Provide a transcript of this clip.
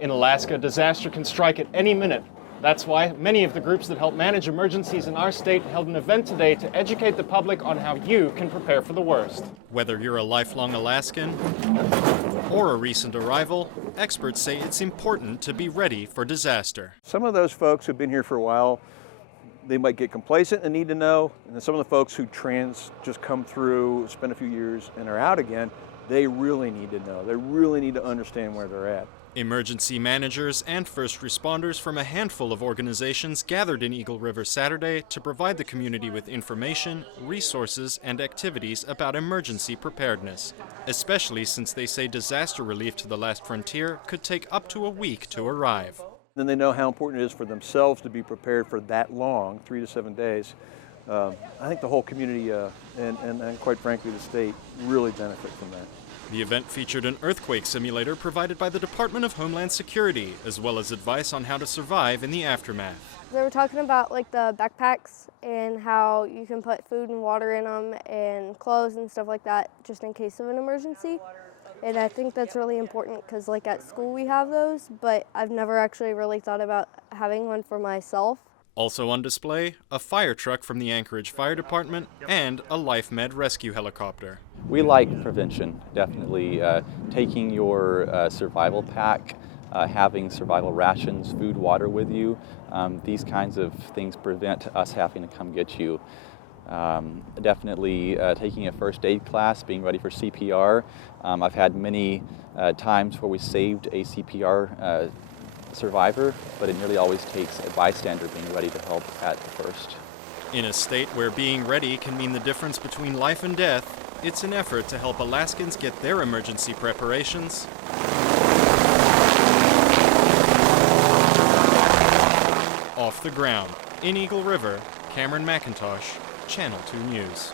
In Alaska, disaster can strike at any minute. That's why many of the groups that help manage emergencies in our state held an event today to educate the public on how you can prepare for the worst. Whether you're a lifelong Alaskan or a recent arrival, experts say it's important to be ready for disaster. Some of those folks who've been here for a while, they might get complacent and need to know, and then some of the folks who just come through, spend a few years and are out again, they really need to know. They really need to understand where they're at. Emergency managers and first responders from a handful of organizations gathered in Eagle River Saturday to provide the community with information, resources, and activities about emergency preparedness, especially since they say disaster relief to the last frontier could take up to a week to arrive. Then they know how important it is for themselves to be prepared for that long, 3 to 7 days. I think the whole community and quite frankly the state really benefit from that. The event featured an earthquake simulator provided by the Department of Homeland Security, as well as advice on how to survive in the aftermath. They were talking about like the backpacks and how you can put food and water in them and clothes and stuff like that just in case of an emergency. And I think that's really important because like at school we have those, but I've never actually really thought about having one for myself. Also on display, a fire truck from the Anchorage Fire Department and a LifeMed rescue helicopter. We like prevention, definitely. Taking your survival pack, having survival rations, food, water with you, these kinds of things prevent us having to come get you. Definitely taking a first aid class, being ready for CPR. I've had many times where we saved a CPR survivor, but it nearly always takes a bystander being ready to help at the first. In a state where being ready can mean the difference between life and death, it's an effort to help Alaskans get their emergency preparations off the ground. In Eagle River, Cameron McIntosh, Channel 2 News.